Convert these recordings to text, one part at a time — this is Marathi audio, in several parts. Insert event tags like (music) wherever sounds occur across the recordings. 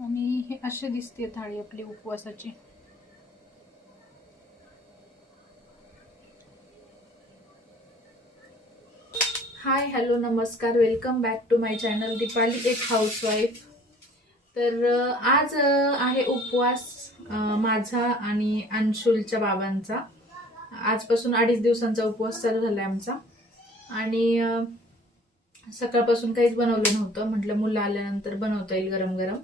आणि हे असे दिसते थाळी आपली उपवासाची. हाय हॅलो नमस्कार. Welcome back to my channel Deepali एक हाऊसवाईफ तर आज आहे उपवास माझा आणि अंशुलच्या बाबांचा. आजपासून अडीच दिवसांचा उपवास चालू झाला आहे आमचा. आणि सकाळपासून काहीच बनवलं नव्हतं. म्हटलं मुलं आल्यानंतर बनवता येईल गरम गरम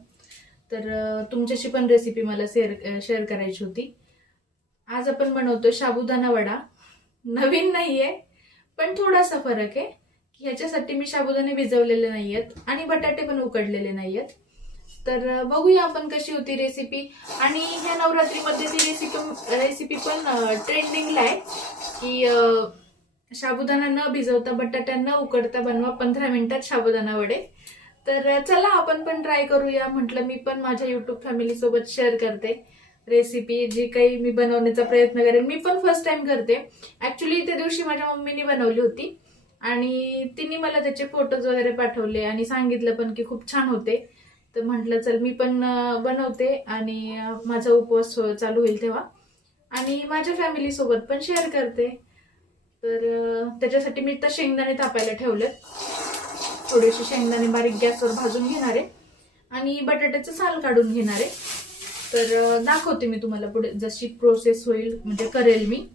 तर तुमच्याशी पण रेसिपी मला शेअर शेअर करायची होती. आज आपण बनवतो साबुदाणा वडा. नवीन नाहीये पण थोडासा फरक आहे की ह्याच्यासाठी मी साबुदाणे भिजवलेले नाहीयेत आणि बटाटे पण उकडलेले नाहीयेत. तर बघूया आपण कशी होती रेसिपी आणि ह्या नवरात्रीमध्ये ती रेसिपी रेसिपी पण ट्रेंडिंगला आहे की अं, साबुदाणा न भिजवता बटाट्या न उकडता बनवा पंधरा मिनिटात साबुदाणा वडे. तर चला आपण पण ट्राय करूया. म्हटलं मी पण माझ्या युट्यूब फॅमिली सोबत शेअर करते रेसिपी जी काही मी बनवण्याचा प्रयत्न करेन. मी पण फर्स्ट टाइम करते. ऍक्च्युली त्या दिवशी माझ्या मम्मीने बनवली होती आणि तिने मला त्याचे फोटोज वगैरे पाठवले आणि सांगितलं पण की खूप छान होते. तर म्हटलं चल मी पण बनवते आणि माझा उपवास चालू होईल तेव्हा. आणि माझ्या फॅमिलीसोबत पण शेअर करते. तर त्याच्यासाठी मी तर शेंगदाणे तापायला ठेवलेत. थोडेसे शेंगदाणे बारीक गॅसवर भाजून घेणार आहे आणि बटाट्याचं साल काढून घेणार. आहे तर दाखवते मी तुम्हाला पुढे जशी प्रोसेस होईल म्हणजे करेल मी.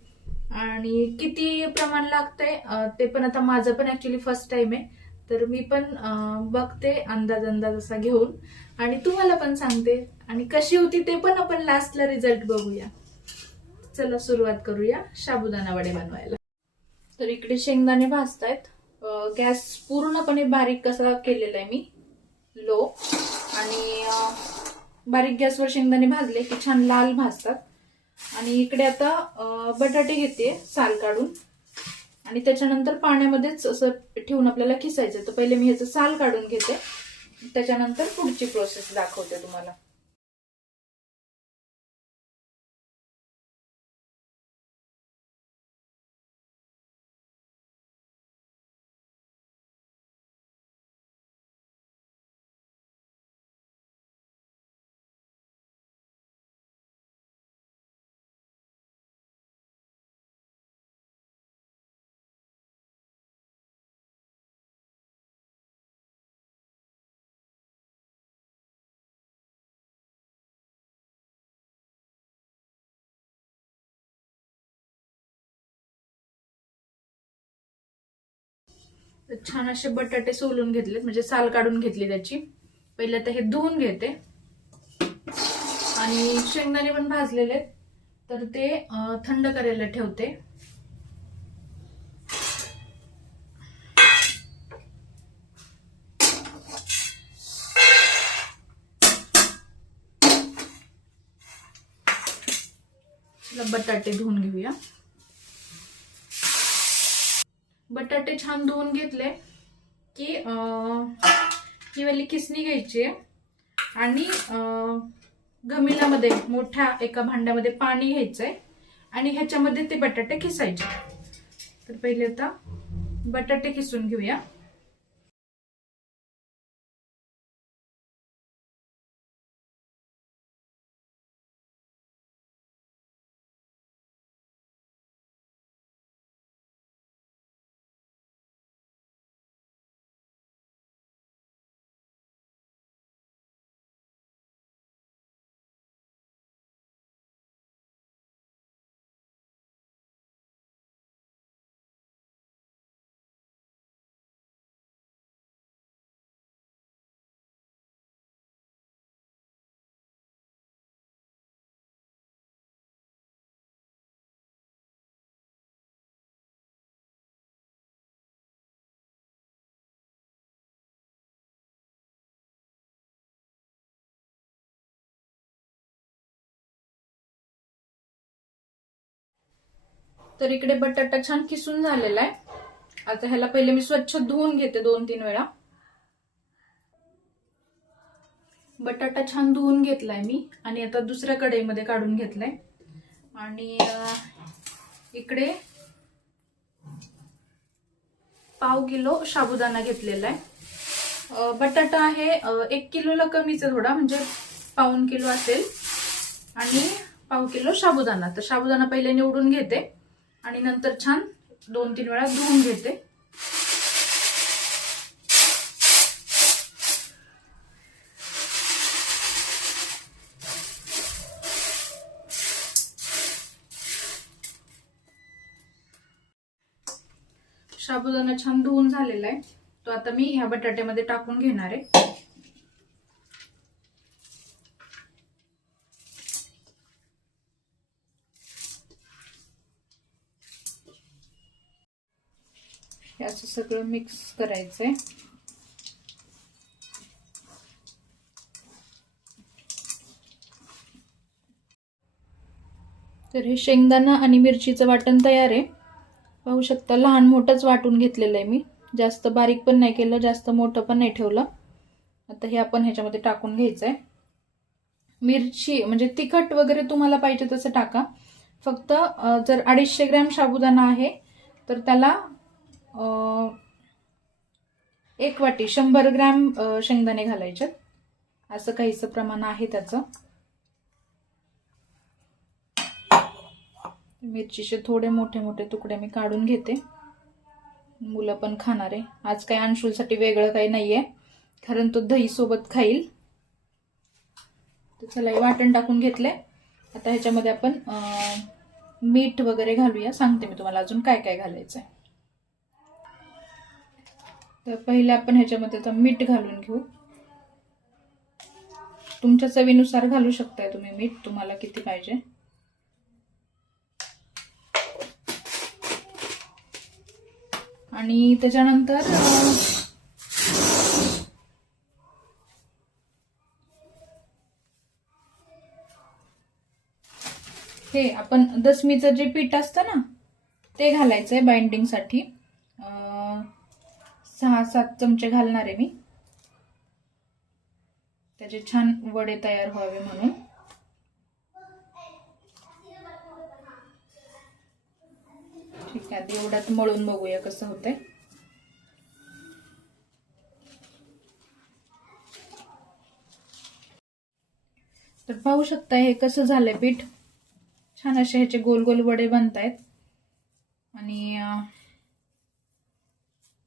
आणि किती प्रमाण लागतंय ते पण आता माझं पण ऍक्च्युली फर्स्ट टाइम आहे. तर मी पण बघते अंदाज अंदाज असा घेऊन. आणि तुम्हाला पण सांगते आणि कशी होती ते पण आपण लास्टला रिझल्ट बघूया. चला सुरुवात करूया साबुदाणा वडे बनवायला. तर इकडे शेंगदाणे भाजतायत. आहेत गॅस पूर्णपणे बारीक कसा केलेला आहे मी? लो. आणि बारीक गॅसवर शेंगदाणे भाजले की छान लाल भाजतात. आणि इकडे आता बटाटे घेते साल काढून. आणि त्याच्यानंतर पाण्यामध्येच असं ठेवून आपल्याला खिसायचं. तर पहिले मी ह्याचं साल काढून घेते. त्याच्यानंतर पुढची प्रोसेस दाखवते तुम्हाला. छान असे बटाटे सोलून घेतलेत म्हणजे साल काढून घेतली त्याची. पहिले तर हे धुवून घेते. आणि शेंगदाणे पण भाजलेले तर ते थंड करायला ठेवते. बटाटे धुवून घेऊया. बटाटे छान धुवून घेतले की ही वाली किसणी घ्यायची आहे आणि गमिलामध्ये मोठ्या एका भांड्यामध्ये पाणी घ्यायचंय आणि ह्याच्यामध्ये ते बटाटे खिसायचे. तर पहिले आता बटाटे खिसून घेऊया. तर इकडे बटाटा छान किसून झालेला आहे. आता ह्याला पहिले मी स्वच्छ धुवून घेते दोन तीन वेळा. बटाटा छान धुवून घेतलाय मी आणि आता दुसऱ्या कढईमध्ये काढून घेतलाय. आणि इकडे पाव किलो साबुदाणा घेतलेला आहे. बटाटा आहे एक किलोला कमीच आहे थोडा म्हणजे पाऊन किलो असेल. आणि पाव किलो साबुदाणा. तर साबुदाणा पहिले निवडून घेते. आणि नंतर छान दोन तीन वेळा धुवून घेते. साबुदाणा छान धुवून झालेला आहे. तो आता मी ह्या बटाट्यामध्ये टाकून घेणार आहे. हे असं सगळं मिक्स करायचंय. तर हे शेंगदाणा आणि मिरचीचं वाटण तयार आहे. पाहू शकता लहान मोठंच वाटून घेतलेलं आहे मी. जास्त बारीक पण नाही केलं जास्त मोठं पण नाही ठेवलं. आता हे आपण ह्याच्यामध्ये टाकून घ्यायचं आहे मिरची म्हणजे तिखट वगैरे तुम्हाला पाहिजे तसं टाका. फक्त जर अडीचशे ग्रॅम साबुदाणा आहे तर त्याला एक वाटी शंभर ग्रॅम शेंगदाणे घालायचे असं काहीचं प्रमाण आहे त्याचं. मिरचीचे थोडे मोठे मोठे तुकडे मी काढून घेते. मुलं पण खाणार आहे. आज काही अंशुलसाठी वेगळं काही नाहीये. कारण तो दही सोबत खाईल. तर चला वाटण टाकून घेतले आता ह्याच्यामध्ये आपण मीठ वगैरे घालूया. सांगते मी तुम्हाला अजून काय काय घालायचं आहे तर पहिले आपण ह्याच्यामध्ये आता मीठ घालून घेऊ. तुमच्या चवीनुसार घालू शकताय तुम्ही मीठ तुम्हाला किती पाहिजे. आणि त्याच्यानंतर हे आपण दसमीचं जे पीठ असतं ना ते घालायचंय बाइंडिंगसाठी सहा सात चमचे घालणार आहे मी. त्याचे छान वडे तयार व्हावे म्हणून. ठीक आहे एवढ्यात मळून बघूया कसं होतंय. तर पाहू शकता हे कसं झालंय पीठ. छान असे ह्याचे गोल गोल वडे बनतायत. आणि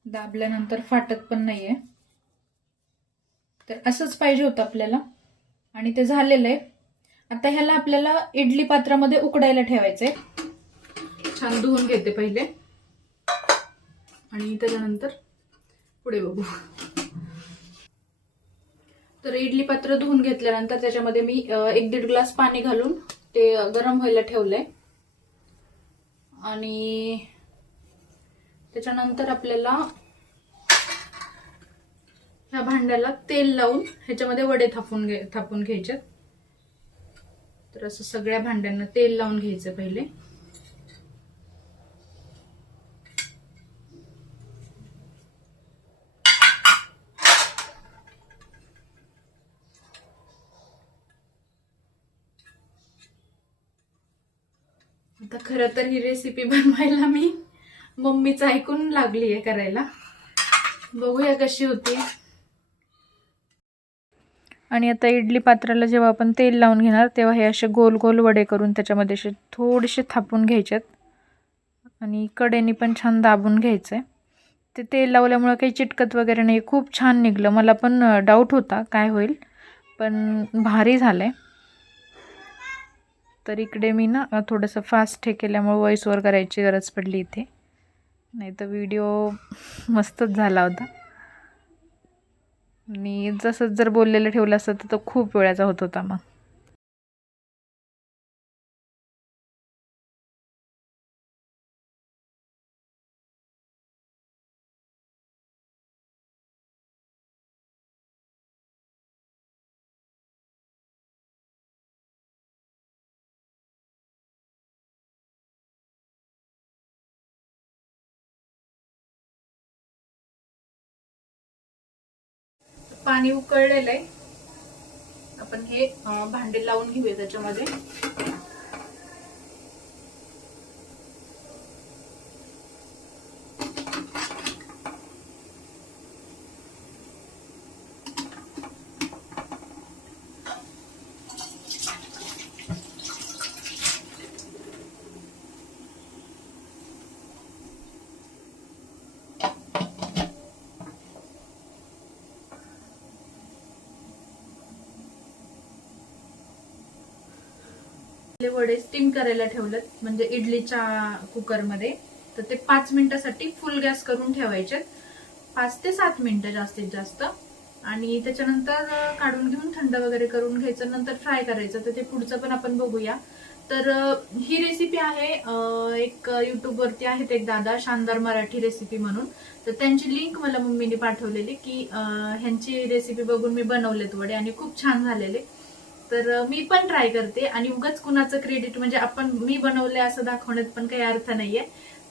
दाबल्यानंतर फाटत पण नाहीये. तर असंच पाहिजे होतं आपल्याला. आणि ते झालेलं आहे. आता ह्याला आपल्याला इडली पात्रामध्ये उकडायला ठेवायचंय. छान धुवून घेते पहिले. आणि त्याच्यानंतर पुढे बघू. तर इडली पात्र धुवून घेतल्यानंतर त्याच्यामध्ये मी एक दीड ग्लास पाणी घालून ते गरम व्हायला ठेवलंय. आणि त्याच्यानंतर आपल्याला ह्या भांड्याला तेल लावून ह्याच्यामध्ये वडे थापून घे थापून घ्यायचे. तर असं सगळ्या भांड्यांना तेल लावून घ्यायचं पहिले. आता खरं तर ही रेसिपी बनवायला मी मम्मीचं ऐकून लागली आहे करायला. बघूया कशी होती. आणि आता इडली पात्राला जेव्हा आपण तेल लावून घेणार तेव्हा हे असे गोल गोल वडे करून त्याच्यामध्ये असे थोडेसे थापून घ्यायचेत. आणि कडेने पण छान दाबून घ्यायचं ते तेल लावल्यामुळं काही चिटकत वगैरे नाही. खूप छान निघलं. मला पण डाऊट होता काय होईल. पण भारी झालं आहे तर इकडे मी ना थोडंसं फास्ट हे केल्यामुळे व्हॉईसवर करायची गरज पडली इथे. नाही तर व्हिडिओ मस्तच झाला होता. मी जसंच जर बोललेलं ठेवलं असतं तर तो खूप वेळाचा होत होता मग. पाणी उकळलेलं आहे. आपण हे भांडे लावून घेऊया त्याच्यामध्ये. ते वडे स्टीम करायला ठेवलेत म्हणजे इडलीच्या कुकरमध्ये तर ते पाच मिनिटासाठी फुल गॅस करून ठेवायचे. पाच ते सात मिनिटं जास्तीत जास्त. आणि त्याच्यानंतर काढून घेऊन थंड वगैरे करून घ्यायचं. नंतर फ्राय करायचं. तर ते पुढचं पण आपण बघूया. तर ही रेसिपी आहे एक युट्यूबवरती आहेत एक दादा शानदार मराठी रेसिपी म्हणून. तर त्यांची लिंक मला मम्मीने पाठवलेली की ह्यांची रेसिपी बघून मी बनवलेत वडे आणि खूप छान झालेले. तर मी पण ट्राय करते आणि उगाच कुणाचं क्रेडिट म्हणजे आपण मी बनवलंय असं दाखवण्यात पण काही अर्थ नाहीये.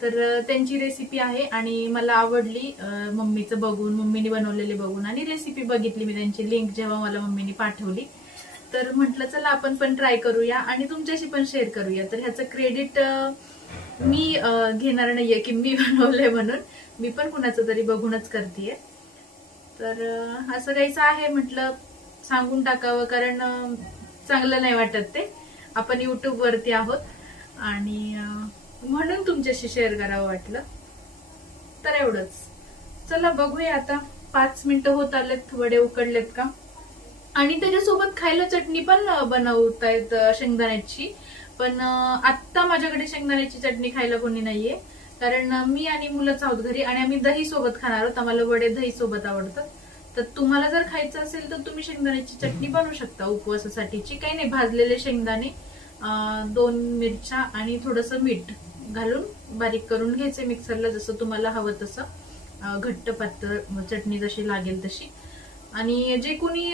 तर त्यांची रेसिपी आहे आणि मला आवडली. मम्मीचं बघून मम्मीने बनवलेली बघून आणि रेसिपी बघितली मी त्यांची लिंक जेव्हा मला मम्मीने पाठवली. तर म्हटलं चला आपण पण ट्राय करूया आणि तुमच्याशी पण शेअर करूया. तर ह्याचं क्रेडिट मी घेणार नाहीये की मी (laughs) बनवलंय म्हणून. मी पण कुणाचं तरी बघूनच करतेय. तर असं काहीच आहे म्हटलं. सांगून टाकावं कारण चांगलं नाही वाटत ते. आपण युट्यूब वरती आहोत आणि म्हणून तुमच्याशी शेअर करावं वाटलं. तर एवढंच. चला बघूया आता. पाच मिनिटं होत आलेत वडे उकडलेत का? आणि त्याच्यासोबत खायला चटणी पण बनवता येत शेंगदाण्याची. पण आत्ता माझ्याकडे शेंगदाण्याची चटणी खायला कोणी नाहीये. कारण मी आणि मुलंच आहोत घरी आणि आम्ही दही सोबत खाणार आहोत. आम्हाला वडे दही सोबत आवडतात. तर तुम्हाला जर खायचं असेल तर तुम्ही शेंगदाण्याची चटणी बनवू शकता उपवासासाठीची. काही नाही भाजलेले शेंगदाणे दोन मिरच्या आणि थोडस मीठ घालून बारीक करून घ्यायचे मिक्सरला जसं तुम्हाला हवं तसं. घट्ट पातळ चटणी जशी लागेल तशी. आणि जे कोणी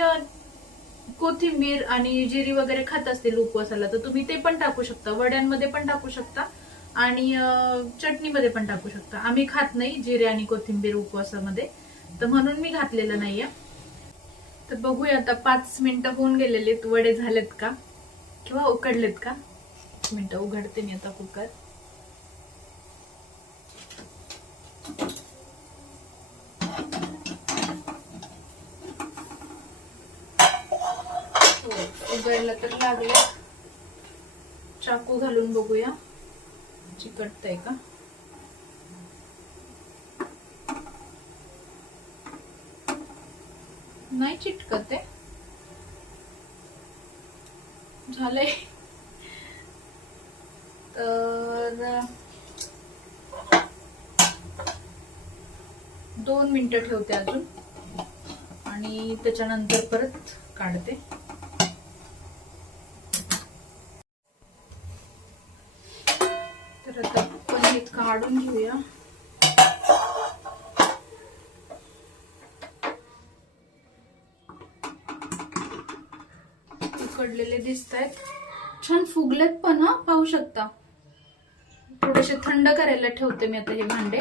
कोथिंबीर आणि जिरी वगैरे खात असतील उपवासाला तर तुम्ही ते पण टाकू शकता. वड्यांमध्ये पण टाकू शकता आणि चटणीमध्ये पण टाकू शकता. आम्ही खात नाही जिरे आणि कोथिंबीर उपवासामध्ये. तर म्हणून मी घातलेलं नाहीये. तर बघूया आता पाच मिनिटं होऊन गेलेले वडे झालेत का? किंवा उकडलेत का? एक मिनिटं उघडते मी आता कुकर. हो, उघडलं तर लागले. चाकू घालून बघूया. चिकटतंय का? नाही चिटकत. आहे झालंय. तर दोन मिनिटं ठेवते अजून. आणि त्याच्यानंतर परत काढते. तर आता पनीर काढून घेऊया. पडलेले दिसत आहेत छान फुगलेत पण हा? पाहू शकता. थोडेसे थंड करायला ठेवते मी आता हे भांडे.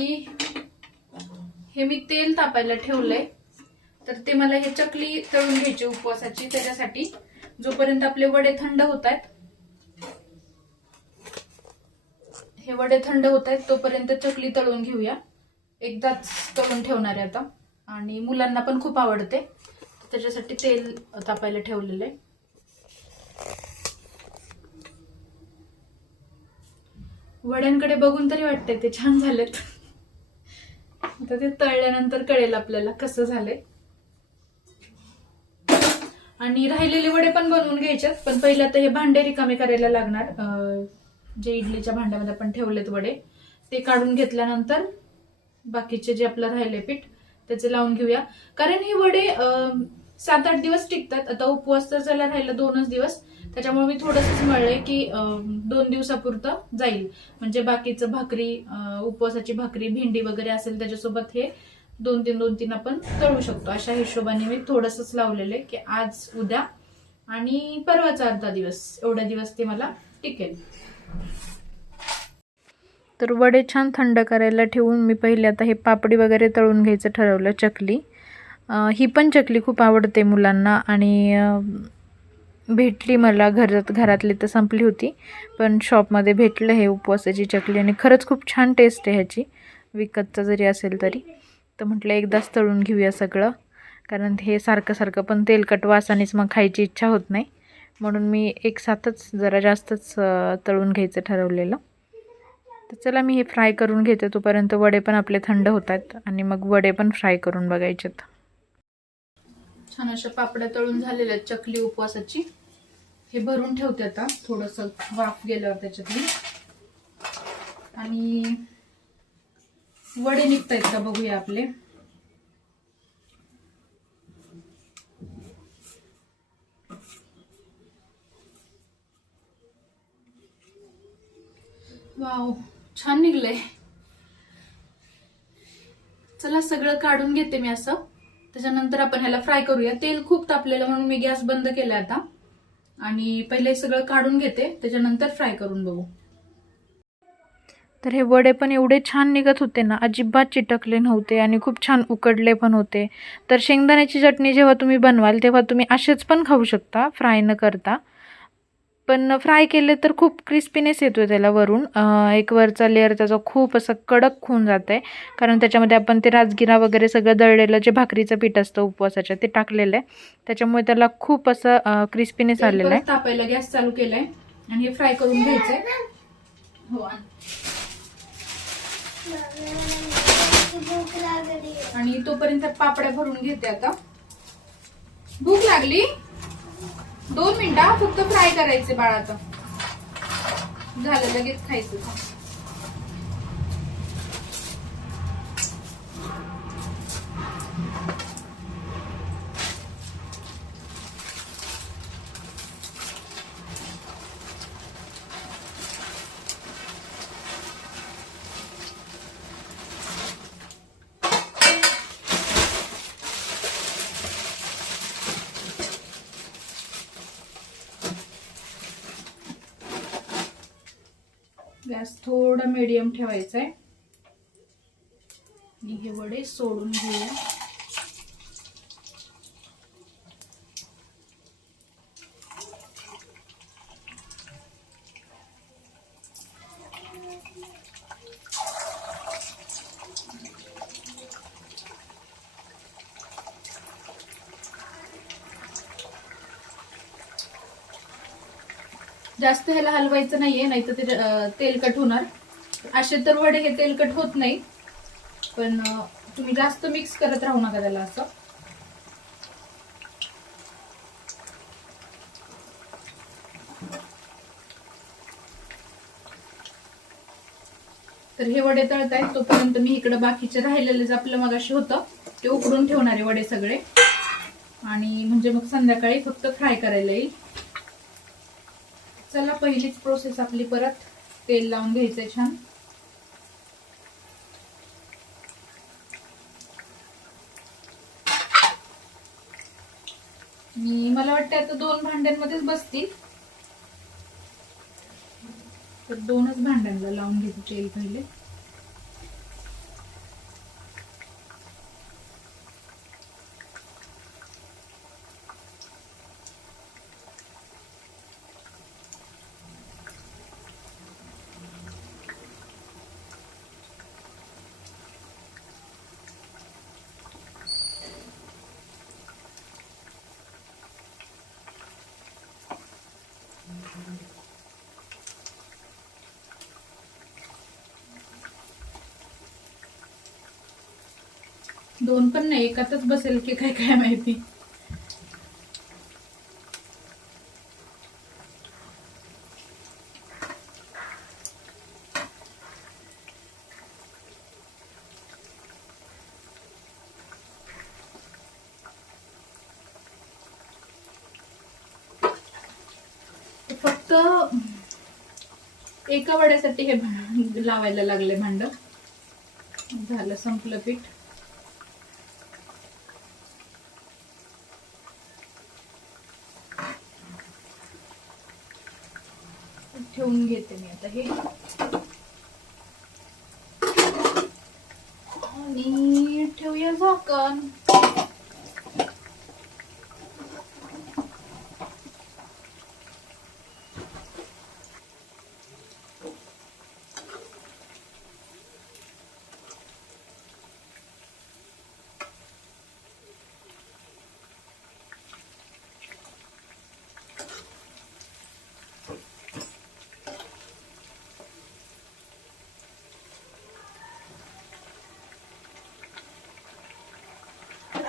आणि हे मी तेल तापायला ठेवलंय. तर ते मला हे चकली तळून घ्यायची उपवासाची. त्याच्यासाठी जोपर्यंत आपले वडे थंड होत आहेत हे वडे थंड होत आहेत तोपर्यंत चकली तळून घेऊया. एकदाच तळून ठेवणार आहे आता. आणि मुलांना पण खूप आवडते. त्याच्यासाठी तेल तापायला ठेवलेलं आहे. वड्यांकडे बघून तरी वाटतंय ते छान झालेत. तर ते तळल्यानंतर कळेल आपल्याला कसं झालंय. आणि राहिलेले वडे पण बनवून घ्यायच्यात पण पहिले आता हे भांडे रिकामे करायला लागणार. जे इडलीच्या भांड्यामध्ये आपण ठेवलेत वडे ते काढून घेतल्यानंतर बाकीचे जे आपलं राहिले पीठ त्याचे लावून घेऊया. कारण हे वडे सात आठ दिवस टिकतात. आता उपवास तर झाला राहिला दोनच दिवस. त्याच्यामुळे मी थोडंसंच मळले की दोन दिवसापुरतं जाईल. म्हणजे बाकीचं भाकरी उपवासाची भाकरी भेंडी वगैरे असेल त्याच्यासोबत हे दोन तीन दोन तीन आपण तळू शकतो. अशा हिशोबाने मी थोडंसंच लावलेलं आहे की आज उद्या आणि परवाचा अर्धा दिवस. एवढा दिवस ते मला टिकेल. तर वडे छान थंड करायला ठेवून मी पहिले आता हे पापडी वगैरे तळून घ्यायचं ठरवलं चकली. ही पण चकली खूप आवडते मुलांना आणि भेटली मला घरात घरातली तर संपली होती. पण शॉपमध्ये भेटलं हे उपवासाची चकली आणि खरंच खूप छान टेस्ट आहे ह्याची. विकतचं जरी असेल तरी. तर म्हटलं एकदाच तळून घेऊया सगळं. कारण हे सारखं सारखं पण तेलकट वासानेच मग खायची इच्छा होत नाही. म्हणून मी एक साथच जरा जास्तच तळून घ्यायचं ठरवलेलं. तर चला मी हे फ्राय करून घेते तोपर्यंत वडे पण आपले थंड होतात आणि मग वडे पण फ्राय करून बघायचेत. छान अशा पापड्या तळून झालेल्या आहेत चकली उपवासाची. हे भरून ठेवते आता. थोडंसं वाफ गेल्यावर त्याच्यातून. आणि वडे निघतायत का बघूया आपले. वाव छान निघलंय. चला सगळं काढून घेते मी असं. त्याच्यानंतर आपण ह्याला फ्राय करूया. तेल खूप तापलेलं म्हणून मी गॅस बंद केला आता. आणि पहिले सगळं काढून घेते त्याच्यानंतर फ्राय करून बघू. तर हे वडे पण एवढे छान निघत होते ना अजिबात चिटकले नव्हते आणि खूप छान उकडले पण होते. तर शेंगदाण्याची चटणी जेव्हा तुम्ही बनवाल तेव्हा तुम्ही असेच पण खाऊ शकता फ्राय न करता. पण फ्राय केले तर खूप क्रिस्पीनेस येतो त्याला वरून. एक वरचा लेअर त्याचा खूप असं कडक होऊन जात आहे कारण त्याच्यामध्ये आपण ते राजगिरा वगैरे सगळं दळलेलं जे भाकरीचं पीठ असतं उपवासाच्या ते टाकलेलं आहे. त्याच्यामुळे त्याला खूप असं क्रिस्पीनेस आलेलं आहे. तापायला गॅस चालू केलाय आणि हे फ्राय करून घ्यायचंय. हो. आणि तोपर्यंत पापड्या भरून घेते आता. भूक लागली? दोन मिनिटं फक्त फ्राय करायचे बाळाचं. झालं लगेच खायचं. गॅस थोडा मिडियम ठेवायचा आहे आणि हे वडे सोडून घेऊया. जास्त ह्याला हलवायचं नाहीये नाही तर ते तेलकट होणार. असे तर वडे हे तेलकट होत नाही पण तुम्ही जास्त मिक्स करत राहू नका त्याला असं. तर हे वडे तळत आहेत तोपर्यंत मी इकडं बाकीचे राहिलेले जे आपलं मगाशी होतं ते उकडून ठेवणारे वडे सगळे. आणि म्हणजे मग संध्याकाळी फक्त फ्राय करायला येईल. चला पहिलीच प्रोसेस आपली परत. तेल लावून घ्यायचंय छान. आणि मला वाटतं आता दोन भांड्यांमध्येच बसतील. तर दोनच भांड्यांना लावून घेते तेल पहिले. दोन पण नाही एकातच बसेल की काय काय माहिती. फक्त एका वड्यासाठी हे लावायला लागले भांड. झालं संपलं पीठ. ठेवून घेते मी आता हे. आणि ठेवूया झाकण.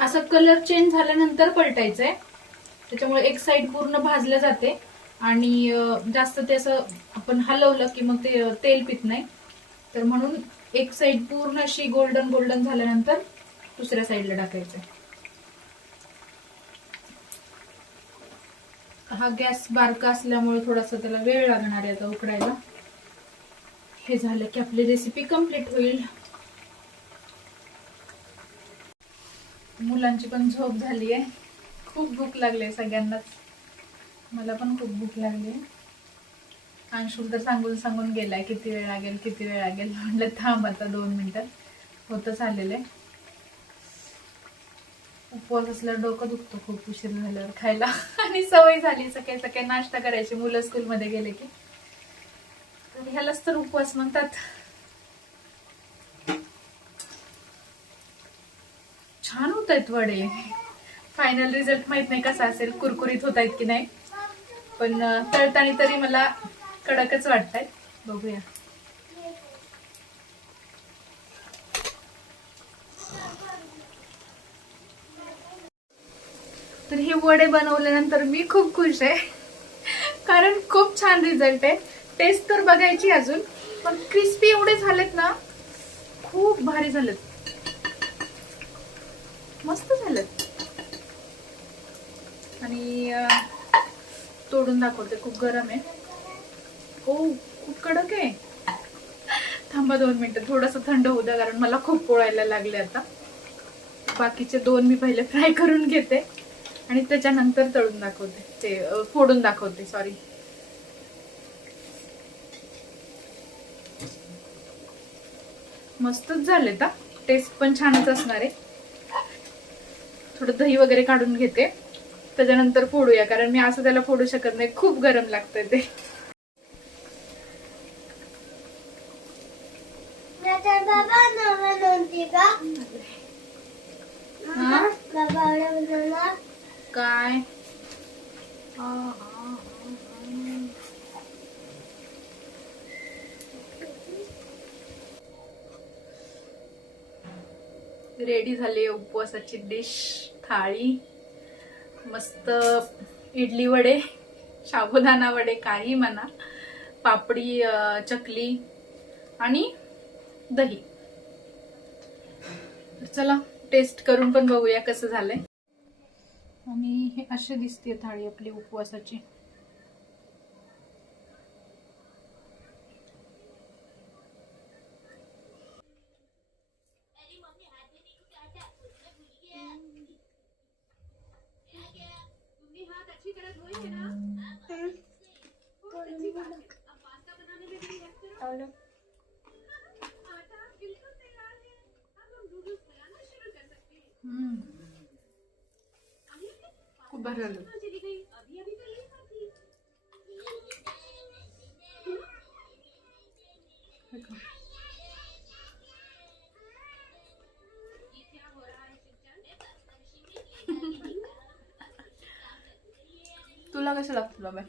असं कलर चेंज झाल्यानंतर पलटायचं आहे त्याच्यामुळे एक साईड पूर्ण भाजलं जाते. आणि जास्त ते असं आपण हलवलं की मग ते तेल पित नाही. तर म्हणून एक साईड पूर्ण अशी गोल्डन गोल्डन झाल्यानंतर दुसऱ्या साईडला टाकायचंय. हा गॅस बारका असल्यामुळे थोडासा त्याला वेळ लागणार आहे आता उकडायला. हे झालं की आपली रेसिपी कंप्लीट होईल. मुलांची पण झोप झाली आहे. खूप भूक लागली आहे सगळ्यांनाच. मला पण खूप भूक लागली आहे. अंशुल तर सांगून सांगून गेलाय किती वेळ लागेल किती वेळ लागेल? (laughs) म्हटलं थांब आता दोन मिनटं. होतच आलेलं आहे. उपवास असल्यावर डोकं दुखतं खूप उशीर झाल्यावर खायला. (laughs) आणि सवय झाली सकाळी सकाळी नाश्ता करायची. मुलं स्कूलमध्ये गेले की. तर ह्यालाच तर उपवास म्हणतात. आहेत वडे. फायनल रिझल्ट माहीत नाही कसा असेल कुरकुरीत होत आहेत की नाही. पण तळताणी तरी मला कडकच वाटतायत बघूया. तर हे वडे बनवल्यानंतर मी खूप खुश आहे. कारण खूप छान रिझल्ट आहे. टेस्ट तर बघायची अजून पण क्रिस्पी एवढे झालेत ना खूप भारी झालेत. मस्त झालेत आणि तोडून दाखवते खूप गरम आहे. हो खूप कडक आहे. थांबा दोन मिनटं थोडंसं थंड होऊ द्या कारण मला खूप पोळायला लागले आता. बाकीचे दोन मी पहिले फ्राय (laughs) करून घेते. आणि त्याच्यानंतर तळून दाखवते. ते फोडून दाखवते सॉरी मस्तच झाले ता टेस्ट पण छानच असणार आहे. थोडं दही वगैरे काढून घेते. त्याच्यानंतर फोडूया कारण मी असं त्याला फोडू शकत नाही. खूप गरम लागतंय ते. हा? काय. रेडी झाली उपवासाची डिश थाळी मस्त इडली वडे साबुदाणा वडे काही म्हणा पापडी चकली आणि दही. चला टेस्ट करून पण बघूया कसं झालंय. आणि हे असे दिसते थाळी आपली उपवासाची. खूप भारी झालं तुला कसं लागतं बाबा?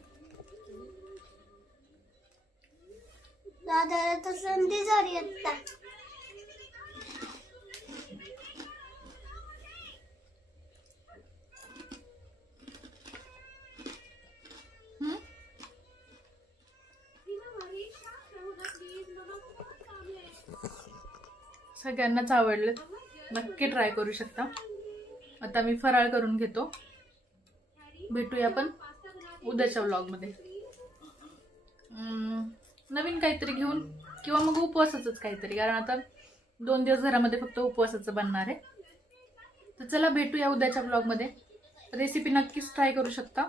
दादाला तर संधी झाली आता. सगळ्यांनाच आवडलं. नक्की ट्राय करू शकता. आता मी फराळ करून घेतो. भेटूया आपण उद्याच्या व्लॉगमध्ये नवीन काहीतरी घेऊन किंवा मग उपवासाचंच काहीतरी कारण आता दोन दिवस घरामध्ये फक्त उपवासाचं बनणार आहे. तर चला भेटूया उद्याच्या ब्लॉगमध्ये रेसिपी नक्कीच ट्राय करू शकता.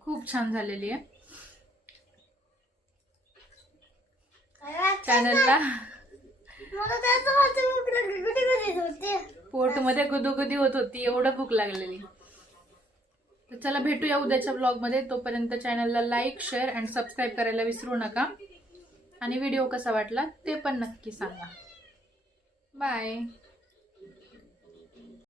खूप छान झालेली आहे? चॅनलला पोटमध्ये गुदुगुदी होत. होती एवढं भूक लागलेली. तर चला भेटूया उद्याच्या ब्लॉगमध्ये तोपर्यंत चॅनलला लाईक शेअर अँड सबस्क्राईब करायला विसरू नका. आणि व्हिडिओ कसा वाटला ते पण नक्की सांगा. बाय